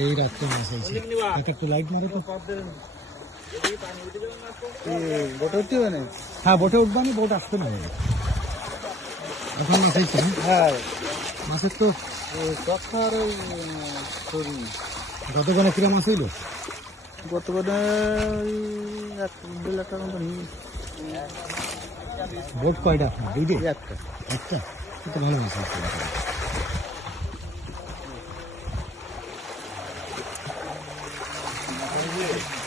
এই রাত্রে মাছ আইছে। একটা একটু লাইট মারো তো। বোটে উঠতে হবে হ্যাঁ বোটে উঠবে আমি বোট আসতে না এখন মাছ আইছে হ্যাঁ মাছের তো গতক্ষণে কিরা মাছ হইল গত করে এক দেড় লাখ টাকা মতো বোট কয়টা? আপনার একটা। একটা ভালো মাছ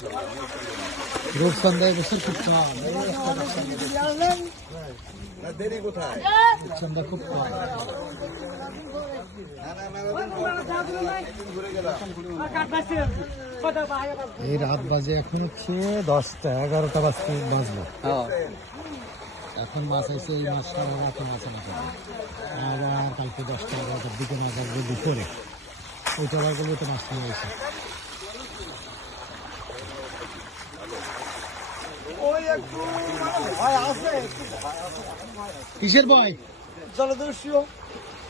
খুব। রূপসন্ধ্যা খুব কম। এই রাত বাজে এখন হচ্ছে দশটা, এগারোটা বাজতে বাজলো। এখন মাছ আছে এই মাছটা আমার মাছ আবার কালকে দশটা, এগারোটার দিকে মাছ আসবে দুপুরে। ওইটা আবার বলব তো মাছ কিসের বয় জলদস্যু।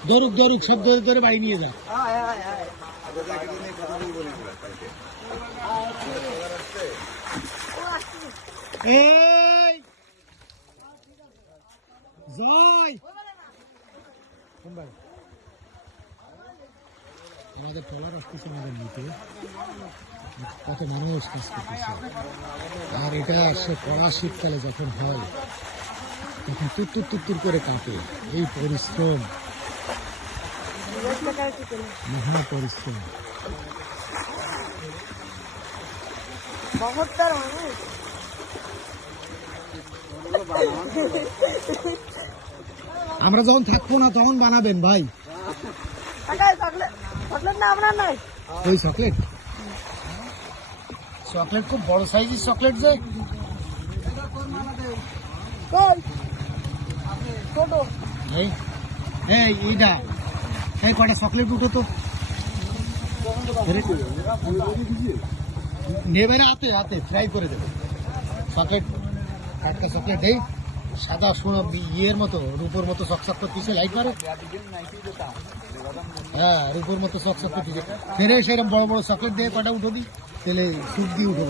দরুক দরুক সব ধরে ধরে বাড়ি নিয়ে যা। জয়? আমাদের ট্রলার আসতেছে আমাদের নিতে কত মানুষ কাজ করতেছে। আর এটা সে কড়া শীতকালে যখন হয় তখন তুত্তুর তুত্তুর করে কাঁপে। এই পরিশ্রম। মহা পরিশ্রম। আমরা যখন থাকব না তখন বানাবেন ভাই। ওই চকলেট চকলেট খুব বড় সাইজের চকলেট যে। এই এই এইটা। এই কটা চকলেট উঠো তো? নেবে না হাতে হাতে ফ্রাই করে দেবে চকলেট একটা চকলেট এই সাদা সোনা ইয়ের মতো রূপোর মতো চকচক করতেছে লাইট মারে? হ্যাঁ রূপোর মতো চকচক করতেছে ফেরে সেরকম বড় বড় চকলেট দিয়ে কটা উঠো দি তেলে সুপ দিয়ে উঠো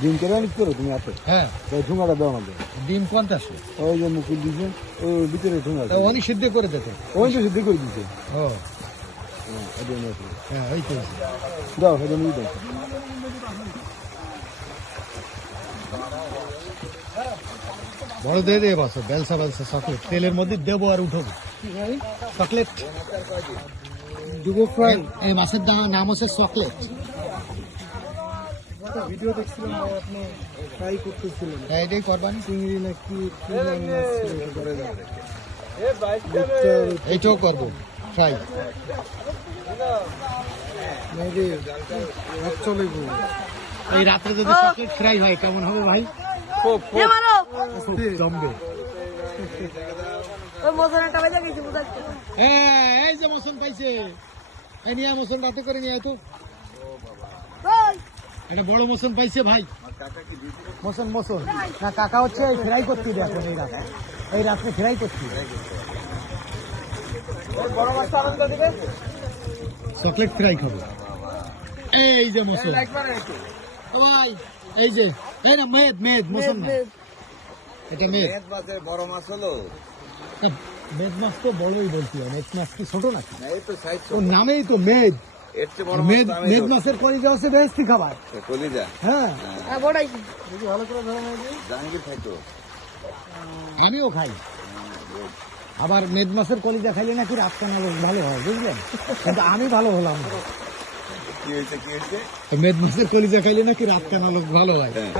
ডিম করো তুমি হাতে? হ্যাঁ। ওই ঠুঙাটা দাও আমাদের ডিম পঞ্চাশে ওই যে মুকুল ওই ভিতরে ঠুঙা অনেক সিদ্ধ করে দিতে তো। সিদ্ধি করে ও। হ্যাঁ। হ্যাঁ ওই তো দাও এটা নিয়ে দাও বড় দিয়ে দিয়ে বাসো বেলসা বেলসা চকলেট তেলের মধ্যে দেবো আর উঠবো চকলেট ফ্রাই এই মাছের দাম নাম হচ্ছে চকলেট ভিডিও দেখছিলাম আপনি করতেছিলেন হ্যাঁ, এটাই করবানি চিংড়ি না কি কি নাম ছিল এটা করে দাও এইটাও করব ফ্রাই এই রাত্রে যদি চকলেট ফ্রাই হয় কেমন হবে ভাই? খুব জমবে। হ্যাঁ, এই যে মশন পাইছে। এই নিয়ে মশন রাতে করে নিয়ে তো। এটা বড় মশন পাইছে ভাই। মশন মশন না কাকা হচ্ছে ফ্রাই করতে এখন এই রাতে। এই রাত্রে ফ্রাই করতে। চকলেট ফ্রাই খাব। এই যে ও ভাই এই যে এই না মেদ মেদ না এটা মেদ। মেদ মাছের বড় মাছ হলো। মেদ মাছ তো বড়ই বলছি মেদ মাছ কি ছোট নাকি? ওর নামেই তো মেদ। মেদ। মাছের কলিজা হচ্ছে খাবার। কলিজা? হ্যাঁ। ভালো করে ধরো না জাহাঙ্গীর খাইতো আমিও খাই। আবার মেদ মাছের কলিজা খাইলে নাকি রাত ভালো হয় বুঝলেন? কিন্তু আমি ভালো হলাম কি হয়েছে কি হয়েছে মেদ মাছের কলিজা খাইলে নাকি রাত কেনা লোক ভালো হয়। হ্যাঁ।